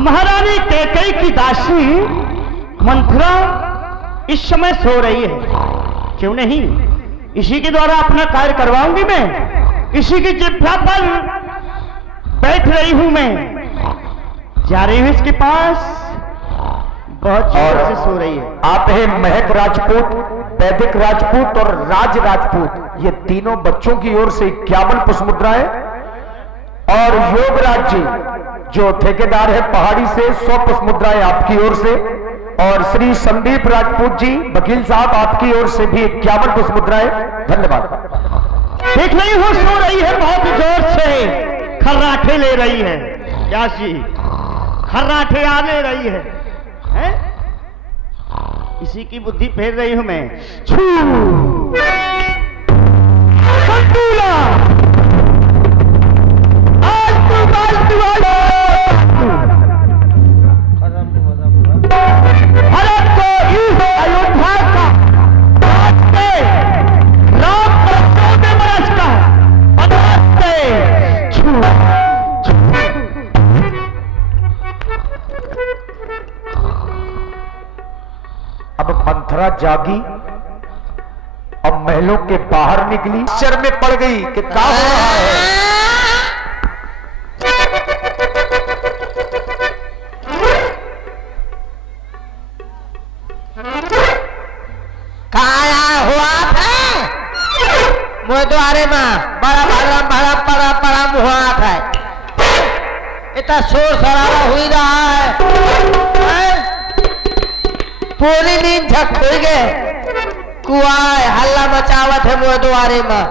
महारानी कैकेयी की दासी मंथरा इस समय सो रही है। क्यों नहीं, इसी के द्वारा अपना कार्य करवाऊंगी मैं। इसी की जिह्वा पर बैठ रही हूं मैं। जा रही हूं इसके पास, बहुत जोर से सो रही है। आप हैं महक राजपूत, वैदिक राजपूत और राज राजपूत, ये तीनों बच्चों की ओर से 51 पुष्प मुद्राएं, और योगराज जी जो ठेकेदार है पहाड़ी से 100 पुष्प मुद्राएं आपकी ओर से, और श्री संदीप राजपूत जी वकील साहब आपकी ओर से भी 51 पुष्प मुद्राएं। धन्यवाद। देख रही हूं सो रही है, बहुत जोर से खर्राटे ले रही है। व्यास जी खर्राटे आ ले रही है, हैं? इसी की बुद्धि फेर रही हूं मैं। छू संतूला भारत को इस अयोध्या का राम का 14 बरस का बनाते अब मंथरा जागी और महलों के बाहर निकली, आश्चर्य में पड़ गई कि क्या हो रहा है। द्वारे में बड़ा बड़ा हुआ था। इतना शोर शराबा हुई रहा है, पूरी नींद झक खुल गए। कुआ हल्ला मचावत है मुँह द्वारे में।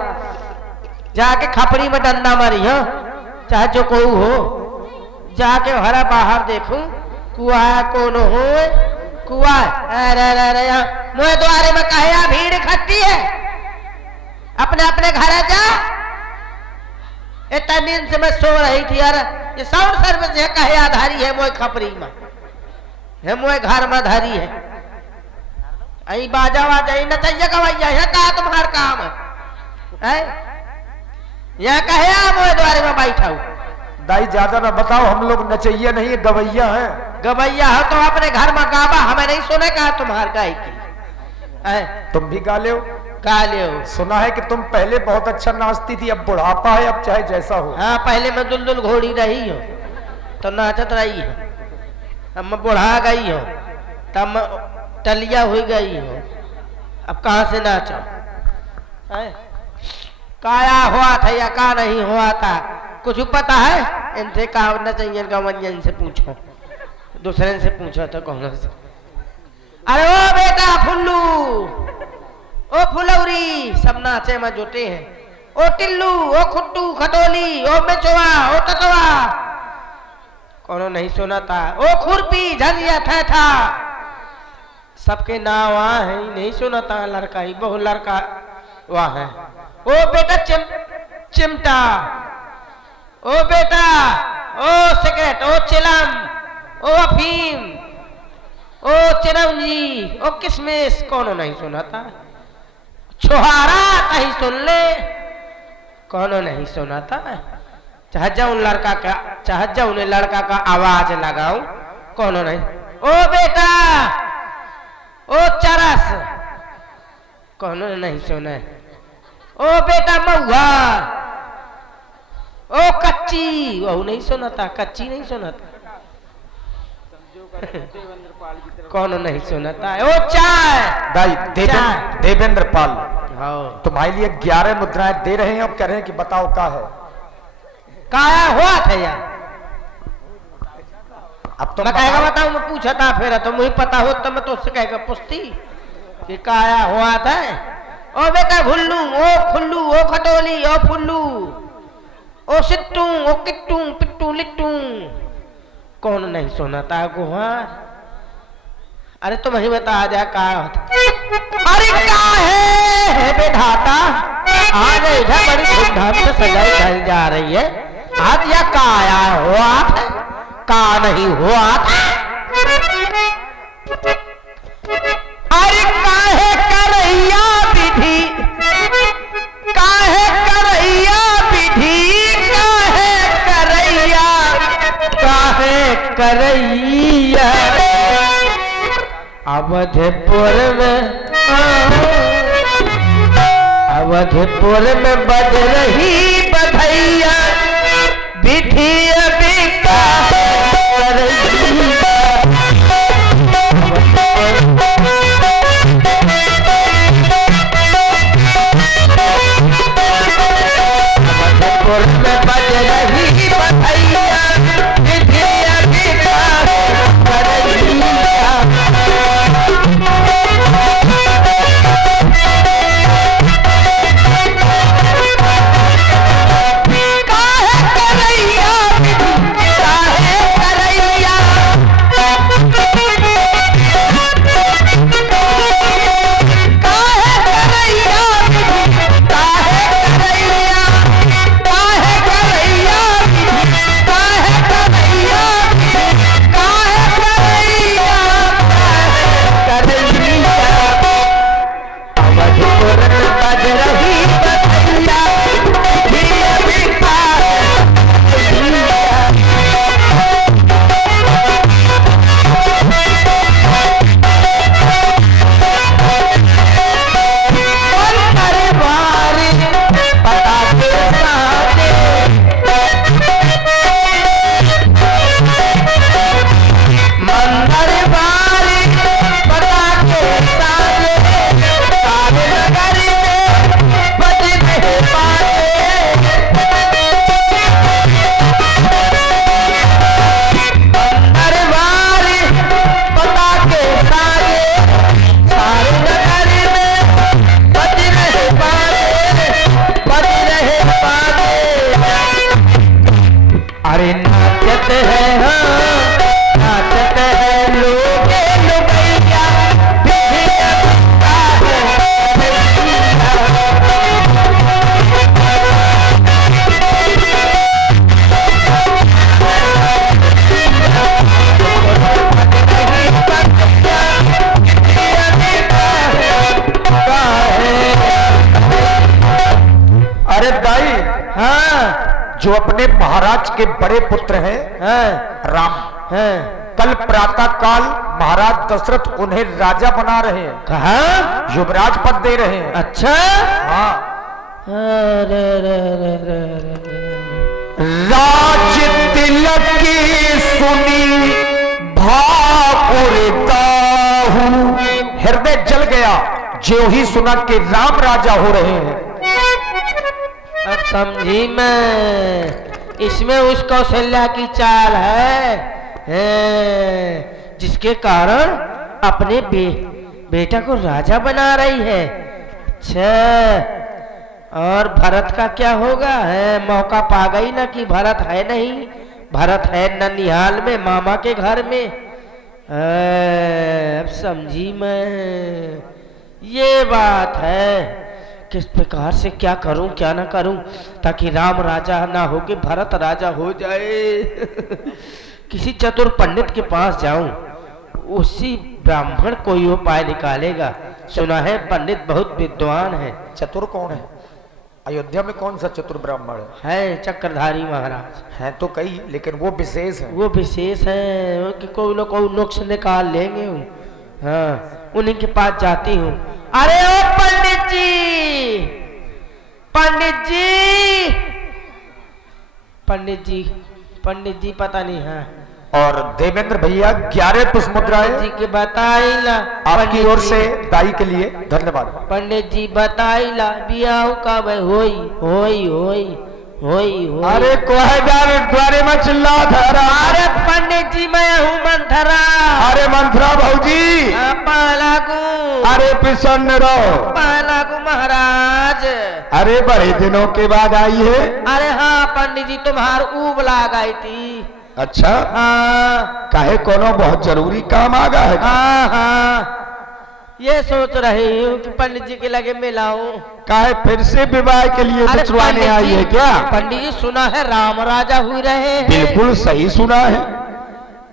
जाके खपड़ी में डंडा मारी, हो चाहे जो कोई हो, जाके हरा बाहर देखूं कुआ कौन हो। कुआ अरे मुँह द्वारे में कहे भीड़ इकट्ठी है, अपने अपने घर जा। इतना नींद से मैं सो रही थी यार। ये साउंड सर्विस है, कहे आधारी है मोए खपरी में, है मोए घर में धारी है। आई बाजा वाजा नचैया गवैया है, कहा तुम्हारा काम है? यहाँ कहे मोए द्वारे में बैठा हूं। दाई ज्यादा ना बताओ, हम लोग नचैया नहीं है, गवैया है। गवैया हो तो अपने घर में गावा, हमें नहीं सुने कहा तुम्हार गायकी। तुम भी गा ले हो? गा ले हो। सुना है कि तुम पहले बहुत अच्छा नाचती थी, अब बुढ़ापा है, अब चाहे जैसा हो। हाँ, पहले मैं दुलदुल घोड़ी रही हो तो नाचत रही हो, अब मैं बुढ़ा गई हो तब टलिया हुई गई हो, अब कहां से नाचो? काया हुआ था या का नहीं हुआ था कुछ पता है? इनसे कहा नचैयन गवैयन से पूछो, दूसरे से पूछो तो कौन से। अरे ओ बेटा फुल्लू, ओ फुलौरी, सब नाचे में जुटे हैं। ओ टिल्लू, ओ खुट्टू खटोली, ओ मेचवा, ओ टटवा, कौन नहीं सुनाता? ओ खुरपी झरिया ठेठा, सबके नाम वहां है, नहीं सुनाता। लड़का ही बहु लड़का वहां है। ओ बेटा चिमटा, ओ बेटा ओ सिगरेट, ओ चिलम, ओ अफीम, ओ चिरौंजी, ओ किशमिश, कौन नहीं सुनाता? छुहारा कहीं सुन ले, कौन नहीं सुनाता? चाहे जाऊं लड़का का, चाहे जाऊं लड़का का आवाज लगाऊं, कौन नहीं? ओ बेटा ओ चरस, कौन नहीं सुने? ओ बेटा महुआ, ओ कच्ची, वो नहीं सुनाता। कच्ची नहीं सुनाता, कौन नहीं सुनाता? ओ चाय दाई देवेंद्र पाल तुम्हारे लिए 11 मुद्राएं दे रहे हैं, अब कह रहे हैं कि बताओ क्या है। काया हुआ था यार, अब तो मैं कहेगा बताऊं, मैं पूछा था फिर तो मुझे पता हो तो मैं तो उससे कहेगा पुछती कि काया हुआ था। ओ बेटा भुल्लू, ओ फुल्लू, ओ खटोली, ओ फुल्लू, ओ सिट्टू, ओ किट्टू, पिट्टू लिट्टू, कौन नहीं सुनाता? गुहार, अरे तुम ही बता जा का होता। अरे क्या है बेधाता, आज इधर बड़ी धूमधाम से सजाई चल जा रही है। आज या काया हुआ था, का नहीं हुआ था? अरे काहे करैया विधि, काहे करैया विधि, काहे करैया, काहे करैया अवधपुर में बज रही बधैया बिठिया बिका करैया अवधपुर में बज रही बधैया बिठिया बिका करैया जो अपने महाराज के बड़े पुत्र हैं राम, कल प्रातः काल महाराज दशरथ उन्हें राजा बना रहे हैं। कहा युवराज पद दे रहे हैं। अच्छा हाँ। अरे राज तिलक की सुनी भापुरता हूँ, हृदय जल गया जो ही सुना कि राम राजा हो रहे हैं। अब समझी मैं, इसमें उस कौशल्या की चाल है जिसके कारण अपने बेटा को राजा बना रही है। अच्छा, और भरत का क्या होगा? मौका पा गई ना कि भरत है नहीं, भरत है ननिहाल में मामा के घर में। अब समझी मैं, ये बात है किस प्रकार से क्या करूं क्या ना करूं ताकि राम राजा ना हो के भरत राजा हो जाए। किसी चतुर पंडित के पास जाऊं, उसी ब्राह्मण कोई उपाय निकालेगा। सुना है पंडित बहुत विद्वान है। चतुर कौन है? अयोध्या में कौन सा चतुर ब्राह्मण है? चक्रधारी महाराज है तो कई, लेकिन वो विशेष है। वो विशेष है कि कोई ना कोई नुक्स निकाल लेंगे। हाँ, उन्हीं के पास जाती हूँ। अरे ओ पंडित जी, पंडित जी, पंडित जी, पंडित जी पता नहीं है। और देवेंद्र भैया 11 पुष्पमुद्राएं जी के बताइला आपकी ओर से दाई के लिए धन्यवाद। पंडित जी बताइला बियाह कब होई होई होई होई होई। अरे कोहेदार द्वारे में चिल्ला धरा। अरे पंडित जी मैं हूँ मंथरा। अरे मंथरा भाऊजी। पालागू। अरे प्रसन्न रहो। पालागू महाराज। अरे बड़े दिनों के बाद आई है। अरे हाँ पंडित जी, तुम्हार ऊब लाग आई थी। अच्छा, हाँ। काहे कोनो बहुत जरूरी काम आ गया है? हाँ हाँ, ये सोच रही हूँ कि पंडित जी के लगे मिलाऊं। काहे फिर से विवाह के लिए बिछवाने आई है क्या? पंडित जी सुना है राम राजा हुई रहे हैं। बिल्कुल सही सुना है।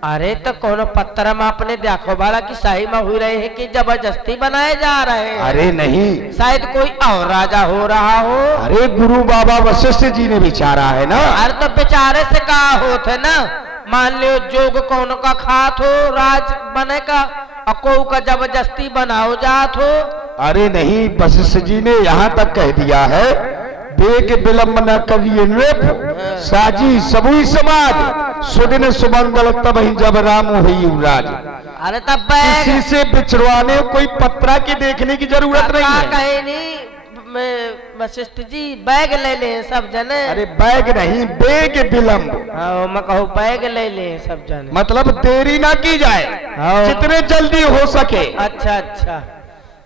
अरे तो कोनो पत्थर में अपने देखो बाला की शाही में हुई रहे हैं कि जबरदस्ती बनाए जा रहे हैं। अरे नहीं, शायद कोई और राजा हो रहा हो। अरे गुरु बाबा वशिष्ठ जी ने विचारा है ना। अरे तो बेचारे से कहा होते ना, मान लियो जोग कौन का खात हो राज बने का और को का जबरदस्ती बनाओ जात हो। अरे नहीं, वशिष्ठ जी ने यहाँ तक कह दिया है, बेग विलंब न करिए नृप, साजी सबुई समाज, सुदिन सुमंगल तब ही जब राम हुई युवराज। अरे तब बैग किसी से बिछड़वाने कोई पत्रा की देखने की जरूरत नहीं है। कहे नहीं वशिष्ठ जी बैग ले ले सब जने। अरे बैग नहीं, बेग विलंब। हाँ मैं कहूँ बैग ले ले सब जने, मतलब देरी ना की जाए, हाँ। जितने जल्दी हो सके। अच्छा अच्छा,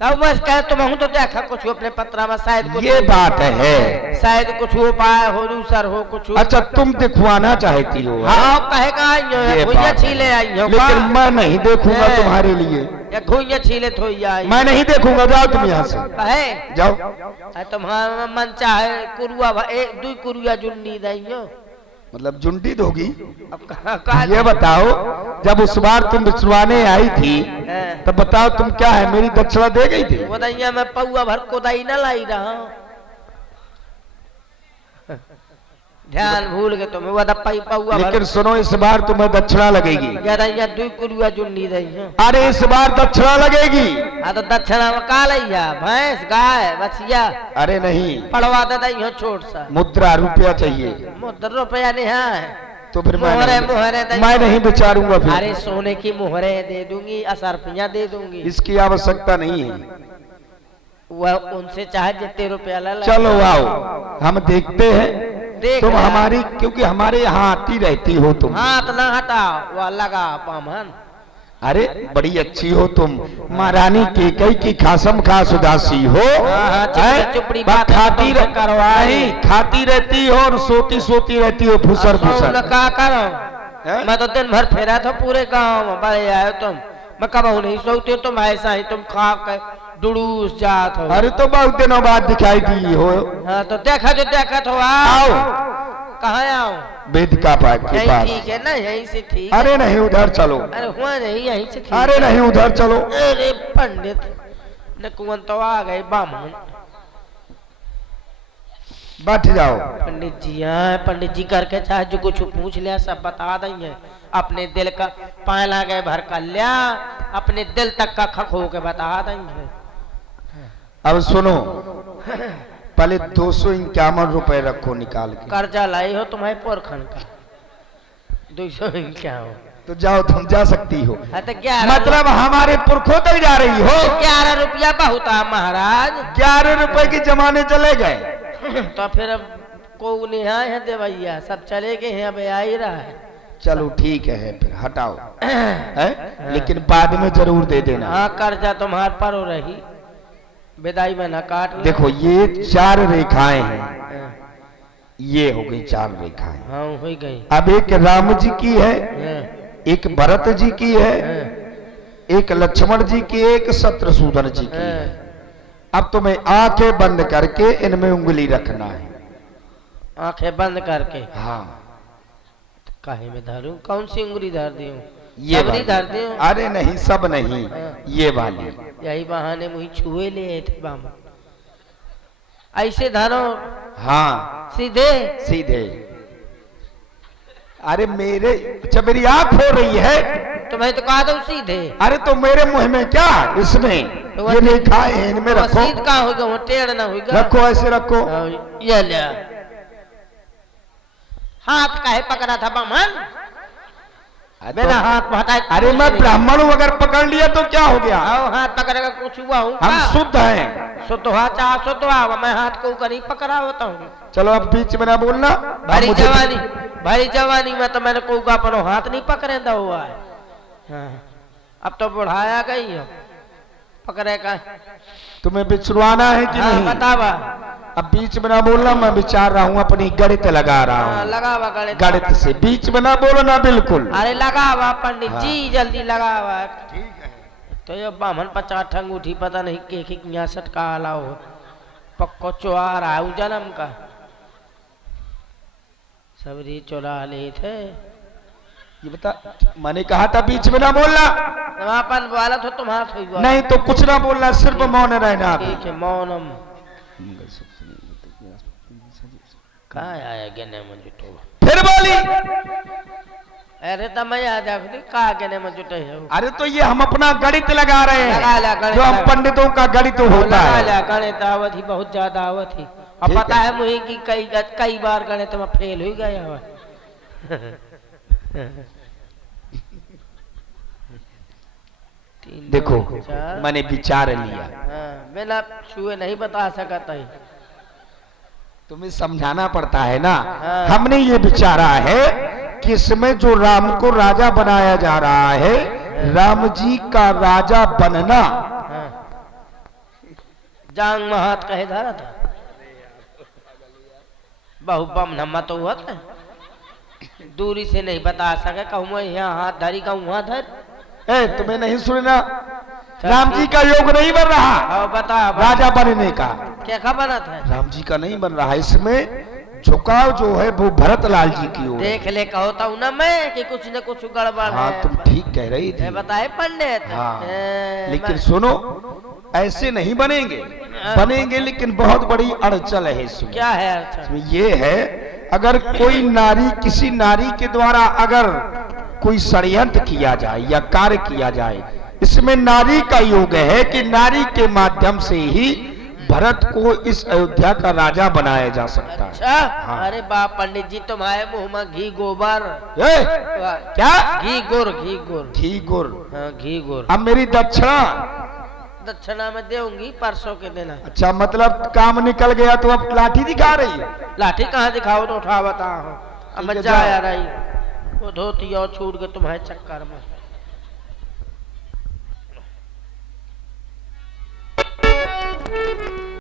तब मैं कह तुम हूँ तो देखा कुछ अपने पत्रा में शायद कुछ ये बात है, शायद कुछ हो पाए हो दूसर हो कुछ। अच्छा तुम दिखवाना चाहती हो? हाँ कहेगा ये घुइया बात छीले आई हो, लेकिन मैं नहीं देखूंगा है। तुम्हारे लिए, या घुइया छीले थोई आई मैं नहीं देखूंगा। जाओ तुम यहाँ से, कहे जाओ। तुम्हारा मन चाहे कुरुआ एक दू कुरुआ जुन्नी दइयो। मतलब जुंडी दोगी? अब कहा ये बताओ, जब उस बार तुम बिछड़वाने आई थी तब बताओ तुम क्या है, मेरी दक्षिणा दे गई थी? वो दैया मैं पौआ भर को दाई न लाई रहा हूं। ध्यान भूल गए तुम्हें वो दप्पा पौआ भर। लेकिन सुनो, इस बार तुम्हें दक्षिणा लगेगी। या दैया दू कुरुआ जुन्नी दइयो। अरे इस बार दक्षिणा लगेगी। हाँ तो दक्षिणा में का लइया, भैंस गाय बछिया? अरे नहीं, पड़वा दे दइयो छोट सा मुद्रा रुपया चाहिए। मुद्र रुपया नहीं है तो फिर मोहरे मोहरे मैं नहीं विचारूंगा फिर। अरे सोने की मोहरे दे दूंगी, असरपियां दे दूंगी, इसकी आवश्यकता नहीं है। वह उनसे चाहे जितने रुपया ला ला। चलो आओ, हम देखते हैं। देख तुम रहा। हमारी, क्योंकि हमारे यहाँ आती रहती हो तुम। हाथ ना हटाओ, वह लगा पामन। अरे बड़ी अच्छी हो तुम, महारानी केकई की खासम खास उदासी हो। हाँ, चुपड़ी- हैं? चुपड़ी बस बातें खाती तुमसे करवाई। नहीं, खाती रहती हो और सोती सोती रहती हो, फुसर फुसर। का करो, हैं? मैं तो दिन भर फेरा था पूरे गांव में, बड़े आए तुम। मैं कब नहीं सोती हो तुम, ऐसा ही तुम खा के डुडूस जात हो। अरे तो बहुत दिनों बाद दिखाई दी हो। हाँ तो देखा जो देखा तो आओ, कहाँ आओ? वेदिका पाक के यहीं पास। ठीक है ना, यहीं से ठीक है। अरे नहीं, उधर चलो। अरे हुआ नहीं, यहीं से ठीक अरे है। नहीं, उधर चलो। अरे पंडित न कुंवन तो आ गए बामन। बैठ जाओ। पंडित जी हाँ, पंडित जी करके चाहे जो कुछ पूछ लिया सब बता देंगे। अपने दिल का पाला गए भर कर लिया, अपने दिल तक का खखो के बता देंगे। अब सुनो, पहले 251 रुपए रखो निकाल के। कर्जा लाई हो तुम्हारे पोरखन का 251। तो जाओ, तुम जा सकती हो। हाँ तो 11 मतलब हमारे पुरखों तक जा रही हो। 11 रुपया बहुत है महाराज। 11 रुपए के जमाने चले गए। तो फिर अब को नहीं है देवैया, सब चले गए हैं, अब आ ही रहा है। चलो ठीक है, फिर हटाओ। है? लेकिन बाद में जरूर दे देना। हाँ कर्जा तुम्हारे पर हो रही, विदाई में न काट ले। देखो ये 4 रेखाएं हैं, ये हो गई 4 रेखाएं। हाँ हो गई। अब एक राम जी की है, हाँ, एक भरत जी की है, हाँ, एक लक्ष्मण जी की, एक शत्रुसूदन जी की है। हाँ। अब तुम्हें आंखें बंद करके इनमें उंगली रखना है। आंखें बंद करके हाँ, काहे में धरूं? कौन सी उंगली धर दूं? ये सबरी वाली। धर दूं? अरे नहीं, सब नहीं, हाँ। ये वाली। यही बहाने मुझे छुए ले आए थे बाम। ऐसे धरो हाँ, सीधे। सीधे। अरे मेरे, जब मेरी आंख हो रही है। तुम्हें तो कहा दो सीधे। अरे तो मेरे मुंह में क्या, इसमें तो ये रेखाएं हैं, इनमें वो रखो। सीध का होगा, वो टेढ़ ना होगा। रखो, ऐसे रखो। हाँ, ये ले। हाथ काहे पकड़ा था बामन? मेरा हाथ हटा। अरे मैं ब्राह्मण हूं, अगर पकड़ लिया तो क्या हो गया? आओ हाथ पकड़ेगा कुछ हुआ हूँ? हम शुद्ध हैं। शुद्ध हुआ चाहे शुद्ध हुआ, मैं हाथ को ऊपर ही पकड़ा होता हूँ। चलो अब बीच में ना बोलना। भारी अब मुझे- जवानी, भारी जवानी में तो मैंने कोई अपनो हाथ नहीं पकड़ेंदा हुआ है। हाँ, अब तो बुढ़ाया गई हो, पकड़े का। तुम्हें बिछड़वाना है कि हाँ, नहीं? बतावा। अब बीच में ना बोलना, मैं विचार रहा हूँ, अपनी गणित लगा रहा हाँ, हूँ। लगावा गणित। गणित से बीच में ना बोलना बिल्कुल। अरे लगावा पंडित हाँ। जी, जल्दी लगावा। तो ये बामन 50 अंगूठी पता नहीं के 66 का आला हो, पक्को चुरा रहा है जन्म का। सबरी चुरा ले थे। ये बता, मैंने कहा था बीच में ना बोलना। अपन वाला तो तुम्हारा हुआ। नहीं तो कुछ ना बोलना, सिर्फ मौन रहना। ठीक है, मौनम। कहाँ आया गने मंजू तो? फिर बोली। अरे तो मैं याद रखती का कहने में जुटे है अरे तो ये हम अपना गणित लगा रहे लगा लिया, हैं, गणित जो हम लगा। पंडितों का गणित होता है। गणित आवत ही बहुत ज्यादा आवत ही और ठीक पता है। है मुझे कि कई बार गणित में फेल हो गया हुआ देखो मैंने विचार लिया, बिना छुए नहीं बता सकता ही तुम्हें समझाना पड़ता है ना। हाँ। हमने ये विचारा है कि इसमें जो राम को राजा बनाया जा रहा है, राम जी का राजा बनना जांग महात कहे धारा था बहु बम नम्मा तो हुआ था दूरी से नहीं बता सके कहूँ मैं यहाँ हाथ धरी कहूँ वहां धर ए तुम्हें नहीं सुनना, राम जी का योग नहीं बन रहा और बता राजा बनने का, क्या खबर बना था राम जी का नहीं बन रहा। इसमें झुकाव जो है वो भरत लाल जी की ओर। देख ले कहता हूँ ना मैं कि कुछ न कुछ गड़बड़ हाँ है तुम ठीक कह रही थी। बताए पंडित हाँ लेकिन सुनो ऐसे नहीं बनेंगे, बनेंगे लेकिन बहुत बड़ी अड़चन है इसमें। क्या है अच्छा इसमें ये है, अगर कोई नारी किसी नारी के द्वारा अगर कोई षड्यंत्र किया जाए या कार्य किया जाए, इसमें नारी का योग है कि नारी के माध्यम से ही भरत को इस अयोध्या का राजा बनाया जा सकता है। अच्छा हाँ। अरे बाप पंडित जी तुम्हारे मुंह में घी गोबर ए, क्या घी गुर घी गुर। हाँ घी गुर अब मेरी दक्षिणा, दक्षिणा में दूंगी परसों के दिन अच्छा मतलब काम निकल गया तो अब लाठी दिखा रही है। लाठी कहाँ दिखाओ तो उठा बताओ अब ठीक मैं है, जा जाओ। रही वो धोती और छूट के तुम्हारे चक्कर में